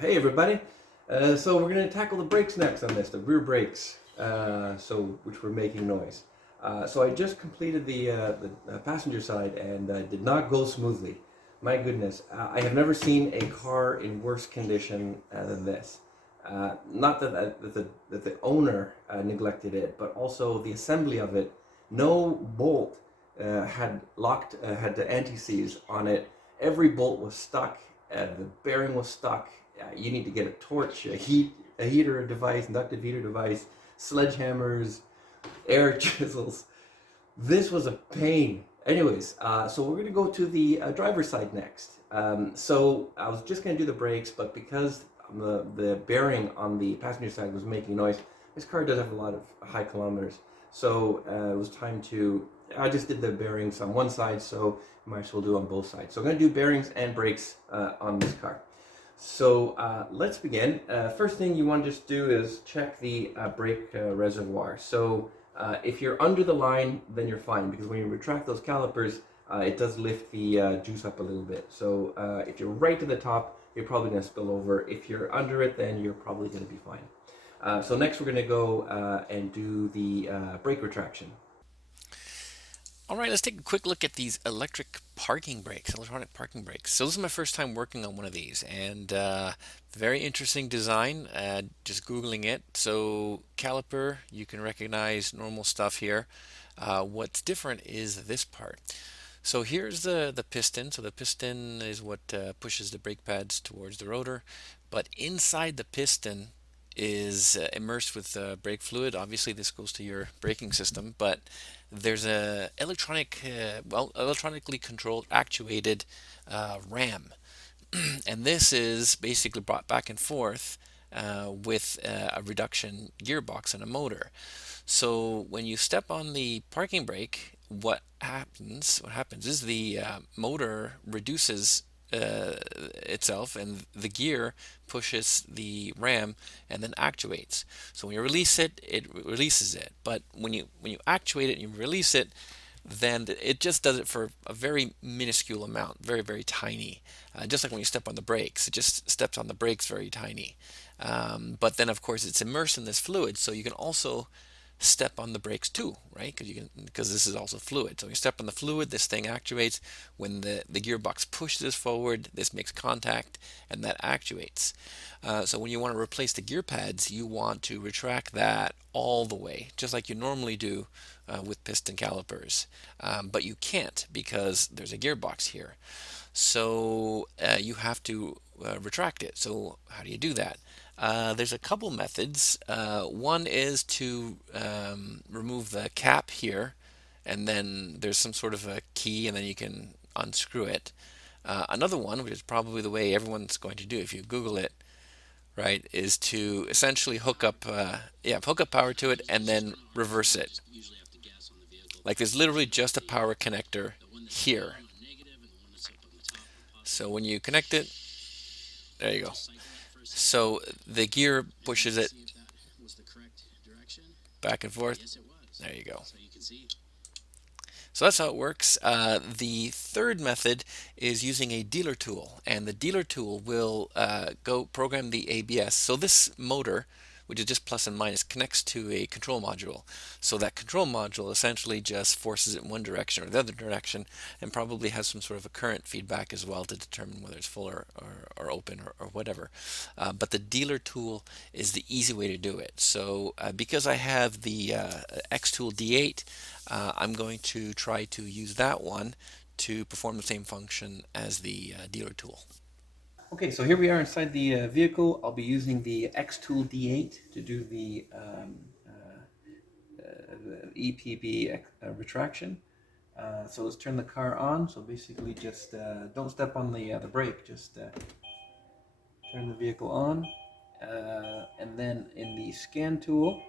Hey everybody! So we're going to tackle the brakes next on this, the rear brakes, which were making noise. So I just completed the passenger side and did not go smoothly. My goodness, I have never seen a car in worse condition than this. Not that the owner neglected it, but also the assembly of it. No bolt had the anti-seize on it. Every bolt was stuck. The bearing was stuck. You need to get a torch, a heater device, inductive heater device, sledgehammers, air chisels. This was a pain. Anyways, so we're gonna go to the driver's side next. So I was just gonna do the brakes, but because the bearing on the passenger side was making noise, this car does have a lot of high kilometers. So it was time to. I just did the bearings on one side, so I might as well do on both sides. So I'm gonna do bearings and brakes on this car. So let's begin. First thing you want to just do is check the brake reservoir. So if you're under the line, then you're fine, because when you retract those calipers, it does lift the juice up a little bit. So if you're right to the top, you're probably going to spill over. If you're under it, then you're probably going to be fine. So next we're going to go and do the brake retraction. All right, let's take a quick look at these electronic parking brakes. So this is my first time working on one of these, and very interesting design. Just Googling it. So caliper, you can recognize normal stuff here. What's different is this part. So here's the piston. So the piston is what pushes the brake pads towards the rotor, but inside the piston is immersed with brake fluid. Obviously, this goes to your braking system, but there's a electronically controlled, actuated ram, and this is basically brought back and forth with a reduction gearbox and a motor. So when you step on the parking brake, what happens is the motor reduces itself, and the gear pushes the ram and then actuates. So when you release it, it releases it. But when you actuate it and you release it, then it just does it for a very minuscule amount, very tiny. Just like when you step on the brakes, it just steps on the brakes very tiny. But then of course it's immersed in this fluid, so you can also step on the brakes too, right? Because this is also fluid. So when you step on the fluid, this thing actuates. When the gearbox pushes forward, this makes contact, and that actuates. So when you want to replace the gear pads, you want to retract that all the way, just like you normally do with piston calipers. But you can't because there's a gearbox here. So you have to retract it. So how do you do that? There's a couple methods. One is to remove the cap here, and then there's some sort of a key, and then you can unscrew it. Another one, which is probably the way everyone's going to do if you Google it, right, is to essentially hook up power to it and then reverse it. Like there's literally just a power connector here. So when you connect it, there you go. So the gear pushes it back and forth. There you go. So that's how it works. The third method is using a dealer tool, and the dealer tool will go program the ABS. So this motor, which is just plus and minus, connects to a control module. So that control module essentially just forces it in one direction or the other direction, and probably has some sort of a current feedback as well to determine whether it's full or open or whatever. But the dealer tool is the easy way to do it. So because I have the X Tool D8, I'm going to try to use that one to perform the same function as the dealer tool. Okay, so here we are inside the vehicle. I'll be using the X Tool D8 to do the EPB retraction. So let's turn the car on. So basically, just don't step on the brake. Just turn the vehicle on, and then in the scan tool,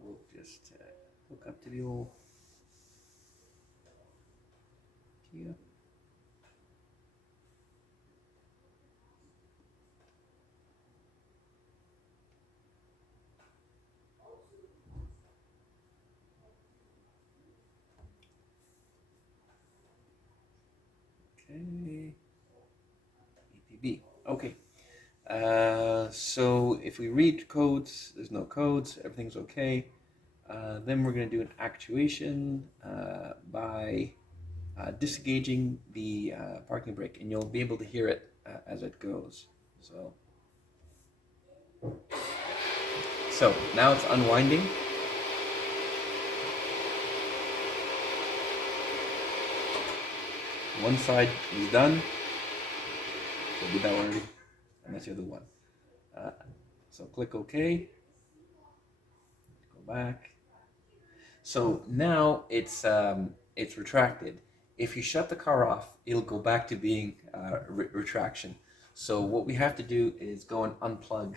we'll just hook up to the old Kia. Okay. EPB. Okay. So if we read codes, there's no codes, everything's okay. Then we're going to do an actuation by disengaging the parking brake, and you'll be able to hear it as it goes. So now it's unwinding. One side is done. So did that already, and that's the other one. So click OK. Go back. So now it's retracted. If you shut the car off, it'll go back to being retraction. So what we have to do is go and unplug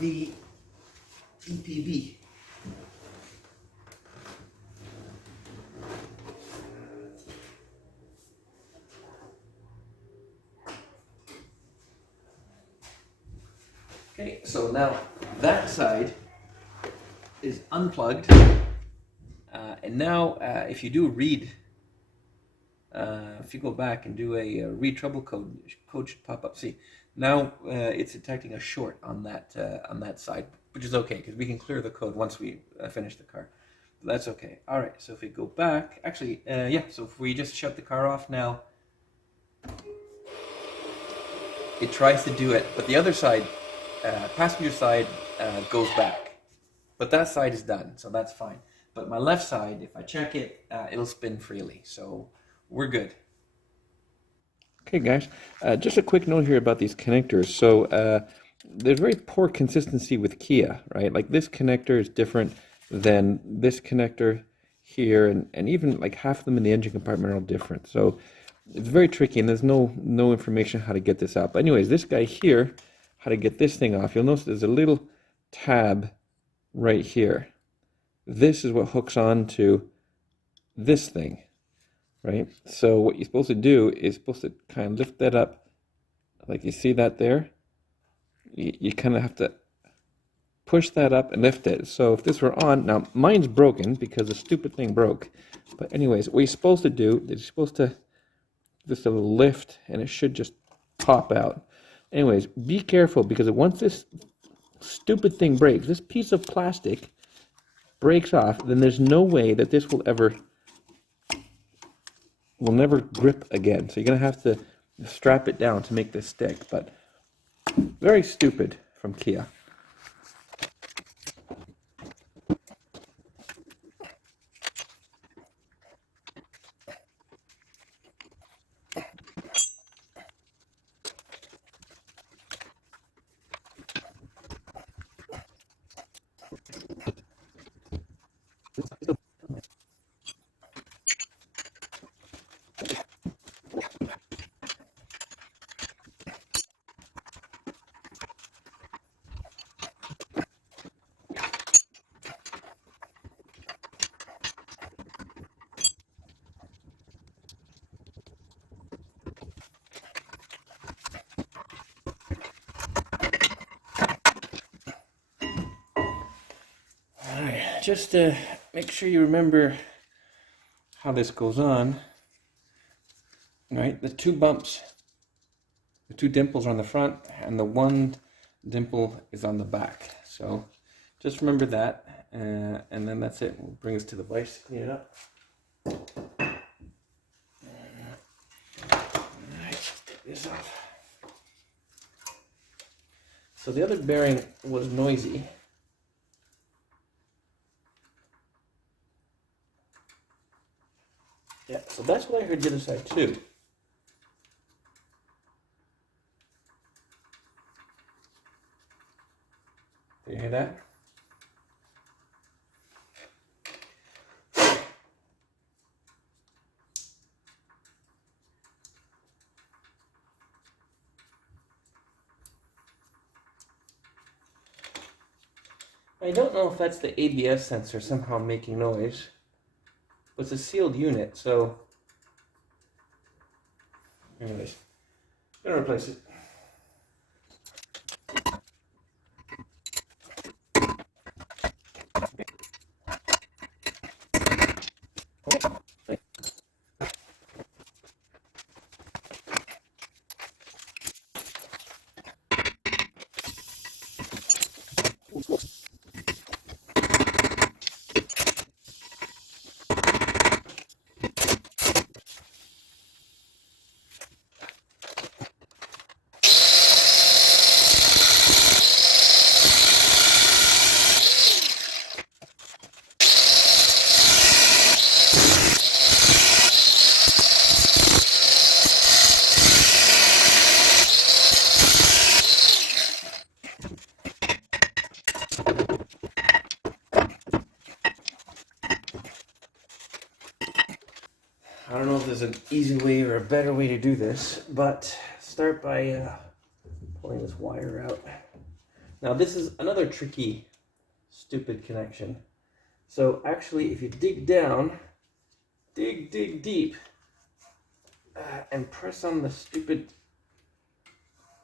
the EPB. Okay, so now that side is unplugged, and now if you do a read, if you go back and do a read trouble code should pop up. See, now it's detecting a short on that side, which is okay because we can clear the code once we finish the car. That's okay. All right, so if we go back, actually, yeah. So if we just shut the car off now, it tries to do it, but the other side, passenger side, goes back. But that side is done, so that's fine. But my left side, if I check it, it'll spin freely. So we're good. Okay, guys, just a quick note here about these connectors. So there's very poor consistency with Kia, right? Like this connector is different than this connector here, and even like half of them in the engine compartment are all different. So it's very tricky, and there's no information how to get this out. But anyways, this guy here, how to get this thing off. You'll notice there's a little tab right here. This is what hooks on to this thing, right? So what you're supposed to do is supposed to kind of lift that up, like you see that there. You kind of have to push that up and lift it. So if this were on, now mine's broken because the stupid thing broke. But anyways, what you're supposed to do is you're supposed to just a little lift, and it should just pop out. Anyways, be careful because once this stupid thing breaks, this piece of plastic breaks off, then there's no way that this will never grip again. So you're gonna have to strap it down to make this stick. But very stupid from Kia. Just to make sure you remember how this goes on, right? The two bumps, the two dimples are on the front, and the one dimple is on the back. So just remember that, and then that's it. We'll bring us to the vise to clean it up. All right, take this off. So the other bearing was noisy. Yeah, so that's what I heard the other side too. Do you hear that? I don't know if that's the ABS sensor somehow making noise. But it's a sealed unit, so anyways, I'm gonna replace it. I don't know if there's an easy way or a better way to do this, but start by pulling this wire out. Now this is another tricky, stupid connection. So actually, if you dig down, dig deep, and press on the stupid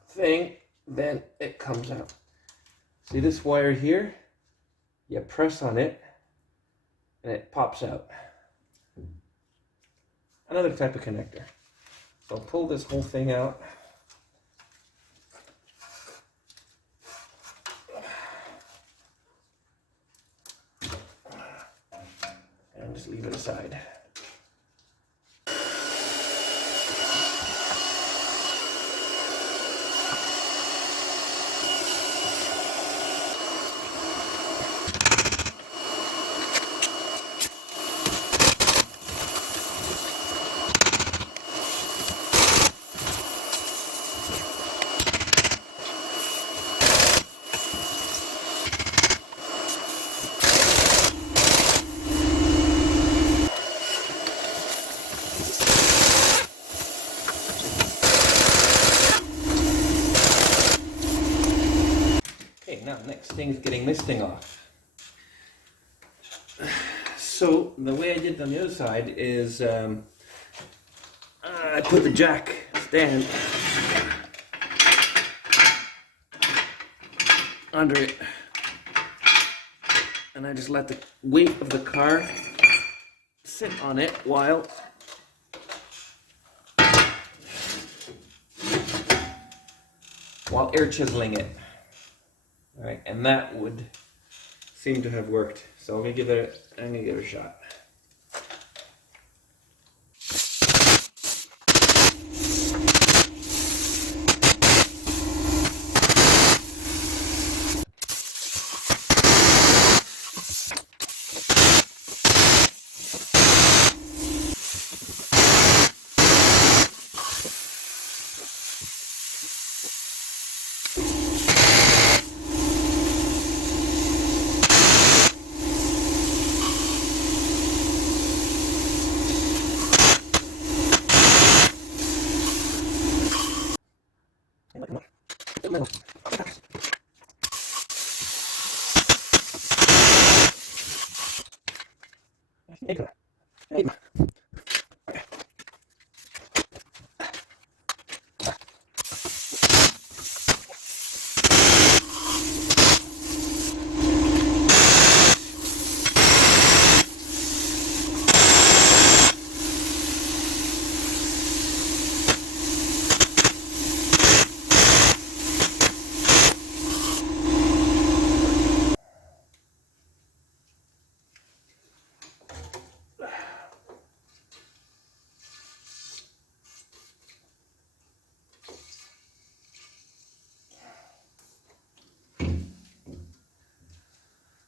thing, then it comes out. See this wire here? You press on it, and it pops out. Another type of connector. So I'll pull this whole thing out. And just leave it aside. Now, next thing is getting this thing off. So, the way I did it on the other side is I put the jack stand under it, and I just let the weight of the car sit on it while air chiseling it. All right, and that would seem to have worked. So I'm gonna give it a shot.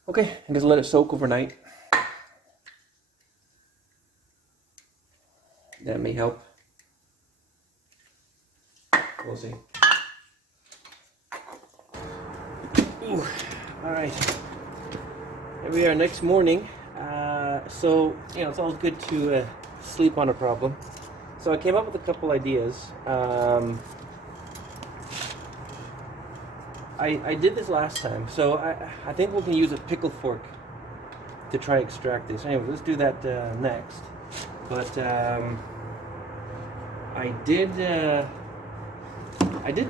Okay, and just let it soak overnight. That may help. We'll see. Ooh, all right. Here we are next morning. So, it's always good to sleep on a problem. So I came up with a couple ideas. I did this last time, so I think we can use a pickle fork to try to extract this. Anyway, let's do that next. But I did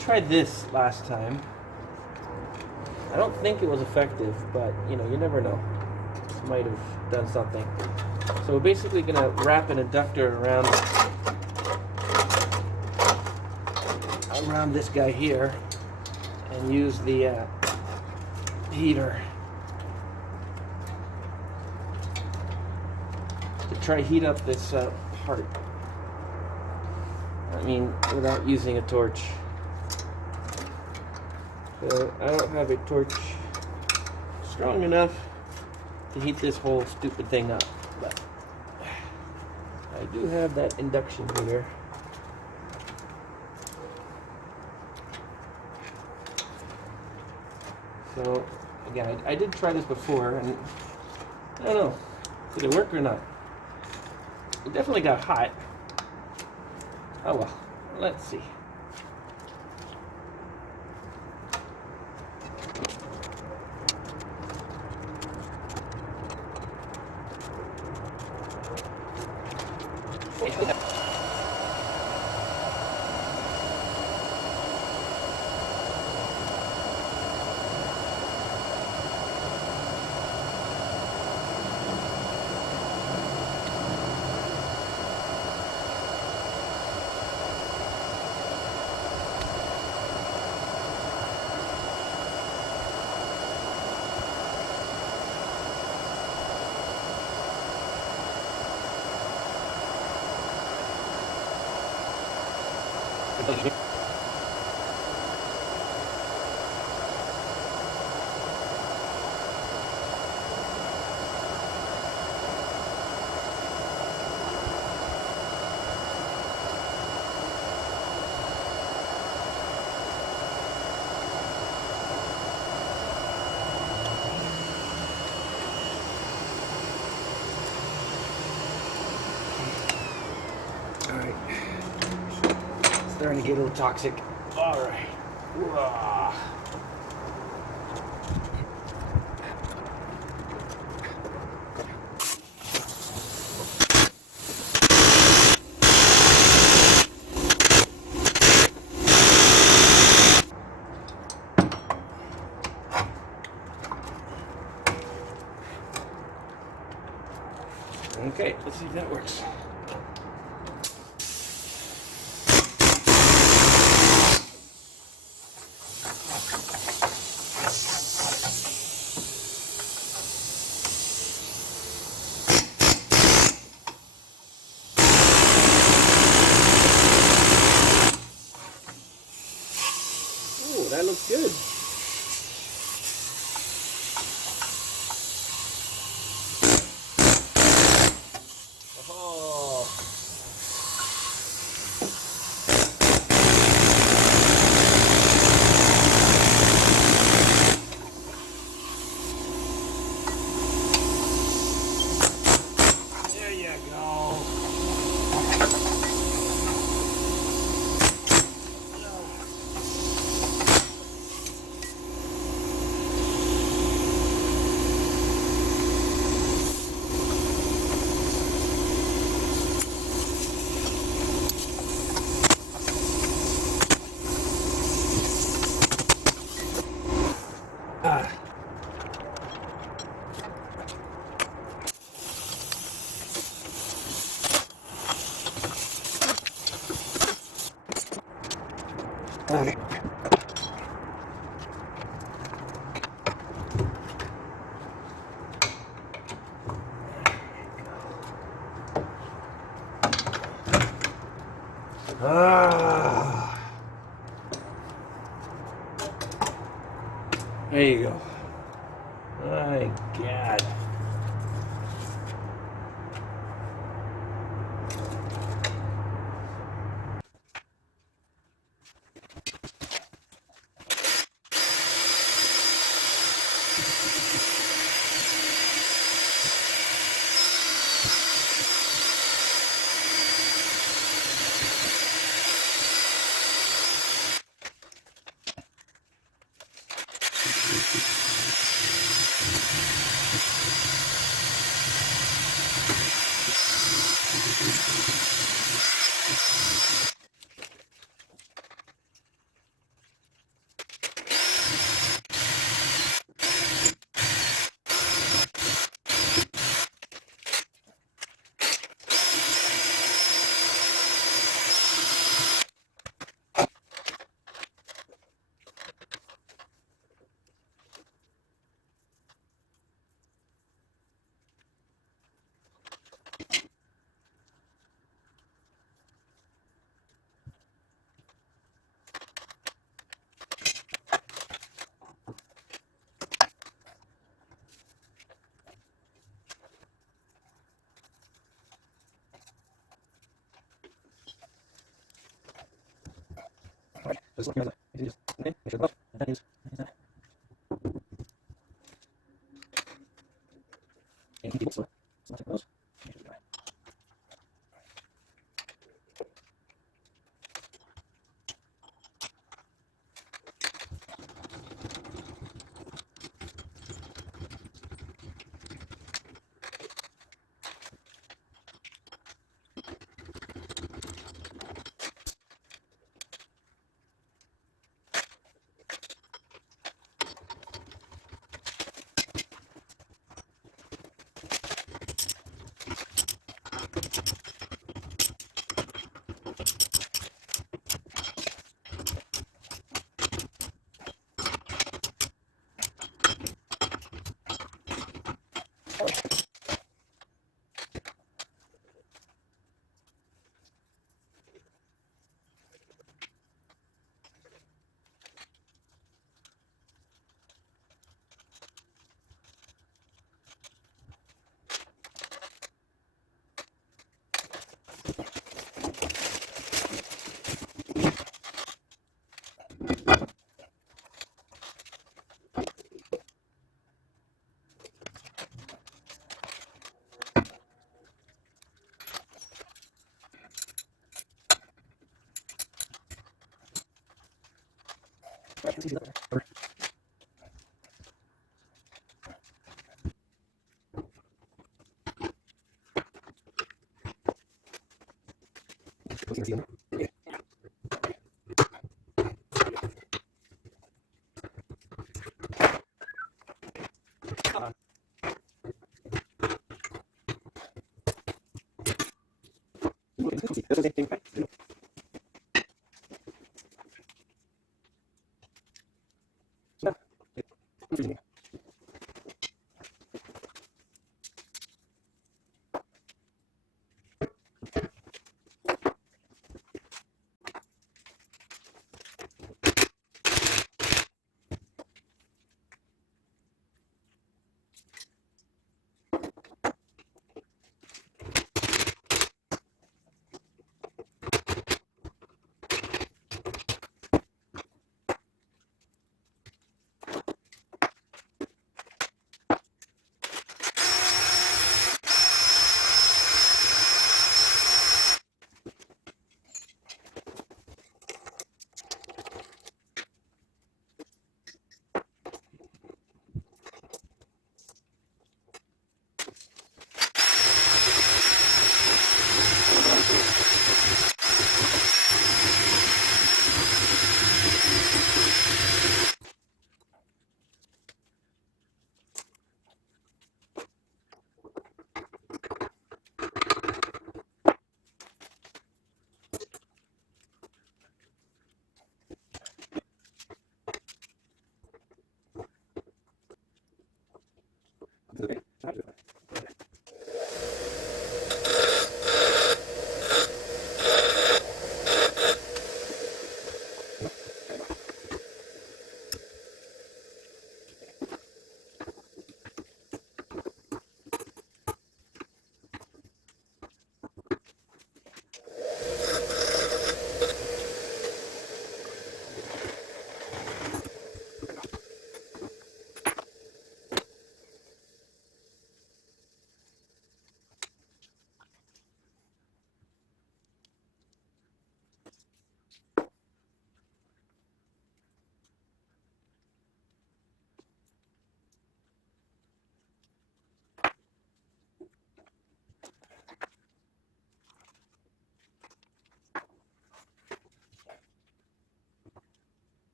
try this last time. I don't think it was effective, but you never know. This might have done something. So we're basically gonna wrap an inductor around this guy here, and use the heater to try heat up this part. I mean, without using a torch. So I don't have a torch strong enough to heat this whole stupid thing up, but I do have that induction heater. So again, I did try this before, and I don't know, did it work or not? It definitely got hot. Oh well, let's see. All right, starting to get a little toxic. All right. Whoa. Okay, let's see if that works. Ooh, that looks good. Oh. There you go. Ah. Okay. Ah. There you go. My God. Alright, just looking at that. Okay, make sure the and that is. And keep it slow. It's not like those.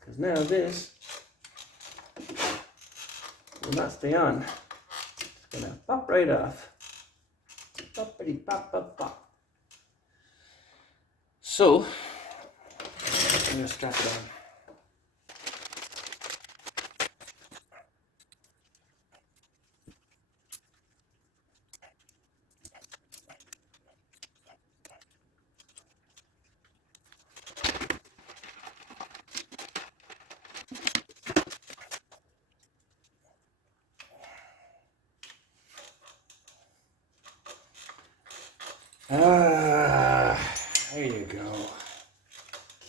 Because now this will not stay on. It's gonna pop right off. Poppity pop pop pop. So I'm gonna strap it on. There you go.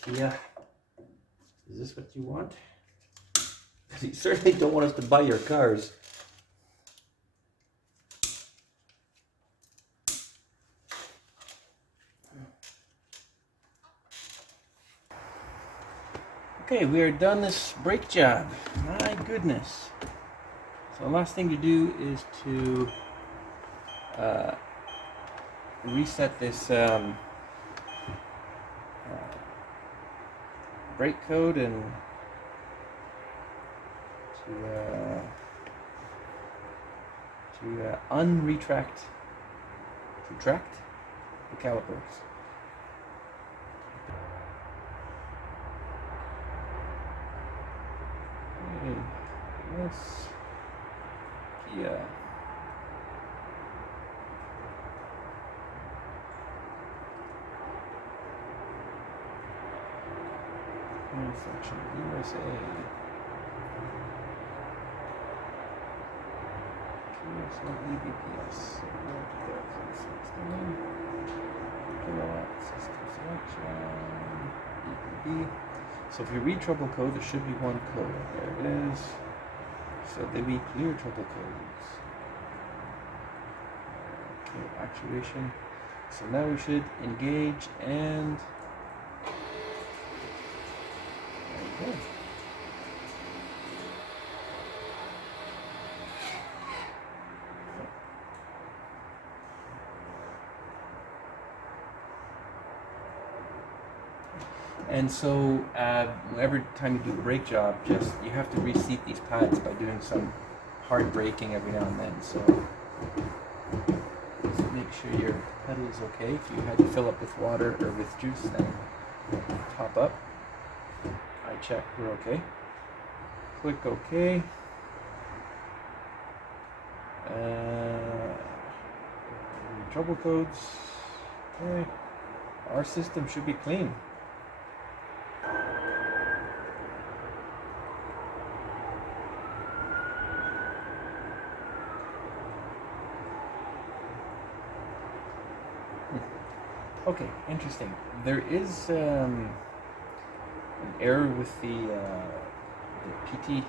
Kia, is this what you want? You certainly don't want us to buy your cars. Okay, we are done this brake job. My goodness. So the last thing to do is to reset this brake code and to retract the calipers. Okay, this Kia. Section USA. EBPS. Kilowatt system selection. EPB. So if you read trouble code, there should be one code. There it is. So they be clear trouble codes. Okay, actuation. So now we should engage and there you go. And so every time you do a brake job, just you have to reseat these pads by doing some hard braking every now and then. So just make sure your pedal is okay. If you had to fill up with water or with juice, then top up. I check we're okay. Click OK. Trouble codes. Okay. Our system should be clean. Okay, interesting. There is an error with the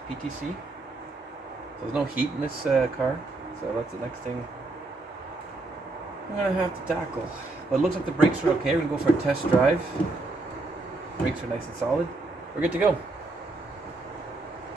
PTC. So there's no heat in this car, so that's the next thing I'm gonna have to tackle. But it looks like the brakes are okay. We're gonna go for a test drive. Brakes are nice and solid. We're good to go.